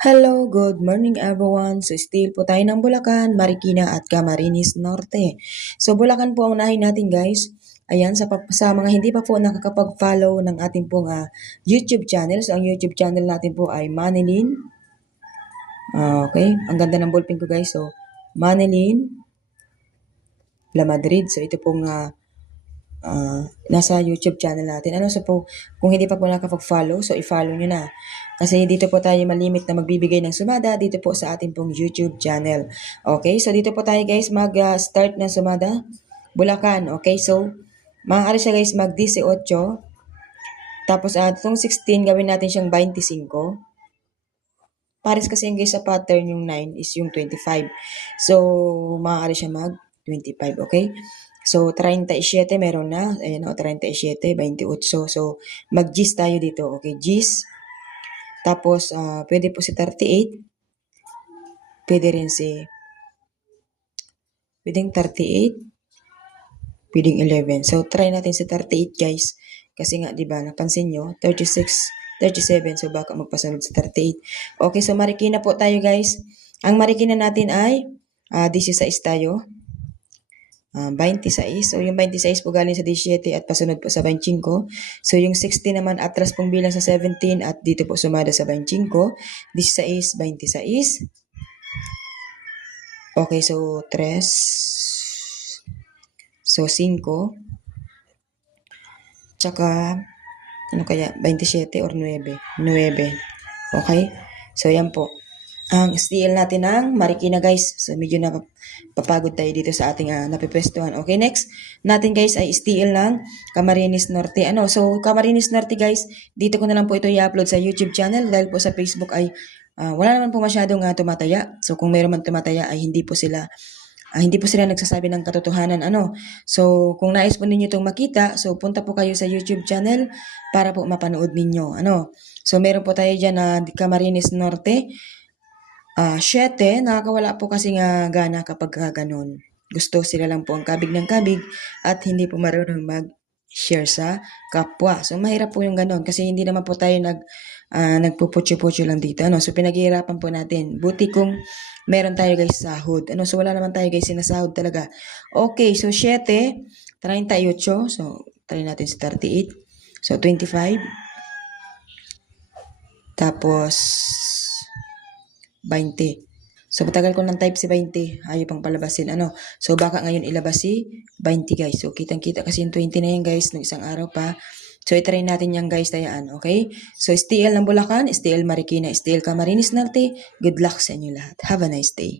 Hello, good morning everyone. So still po tayo ng Bulacan, Marikina at Camarines Norte. So Bulacan po ang unahin natin guys. Ayan, sa mga hindi pa po nakakapag-follow ng ating pong YouTube channel. So ang YouTube channel natin po ay Manilin. Okay, ang ganda ng ballpen ko guys. So Manilin La Madrid. So ito pong nasa YouTube channel natin. So po, kung hindi pa po nakapag-follow, so i-follow nyo na. Kasi dito po tayo malimit na magbibigay ng sumada dito po sa ating pong YouTube channel. Okay, so dito po tayo guys mag-start ng sumada. Bulacan, okay, so maaari siya guys mag-18. Tapos itong 16 gawin natin siyang 25. Pares kasi yung guys sa pattern yung 9 is yung 25. So maaari siya mag-25, okay? So 37 meron na. Ayan o, 37, 28. So mag-gis tayo dito, okay? Gis. Tapos pwede po si 38. Pwede rin si pwedeng 38. Pwedeng 11. So try natin si 38 guys. Kasi nga 'di ba, napansin nyo, 36, 37, so baka magpasunod sa 38. Okay, so Marikina po tayo guys. Ang Marikina natin ay 16 tayo. 26. So yung 26 po galing sa 17 at pasunod po sa 25. So yung 16 naman atras pong bilang sa 17 at dito po sumada sa 25. 16, 26. Okay, so 3. So 5. Tsaka ano kaya 27 or 9. 9. Okay? So yan po. Ang STL natin ng Marikina guys. So medyo napapagod tayo dito sa ating napipwestuhan. Okay, next natin guys ay STL ng Camarines Norte. So Camarines Norte guys, dito ko na lang po ito i-upload sa YouTube channel dahil po sa Facebook ay wala naman po masyadong tumataya. So kung mayroon man tumataya ay hindi po sila nagsasabi ng katotohanan. So kung nais po ninyo itong makita, so punta po kayo sa YouTube channel para po mapanood ninyo. So meron po tayo dyan na Camarines Norte. 7, nakakawala po kasi nga gana kapag ganun. Gusto sila lang po ang kabig ng kabig at hindi po marunong mag-share sa kapwa. So mahirap po yung ganun kasi hindi naman po tayo nagpuputyo-putyo lang dito. So pinaghihirapan po natin. Buti kung meron tayo guys sahod. So wala naman tayo guys sinasahod talaga. Okay, so 7, 38. So try natin si 38. So 25. Tapos 20. So matagal ko ng type si 20. Ayaw pang palabasin. So baka ngayon ilabas si 20 guys. So kitang-kita kasi yung 20 na yan guys ng isang araw pa. So itry natin yan guys tayaan. Okay? So STL ng Bulacan, STL Marikina, STL Camarines Norte. Good luck sa inyo lahat. Have a nice day.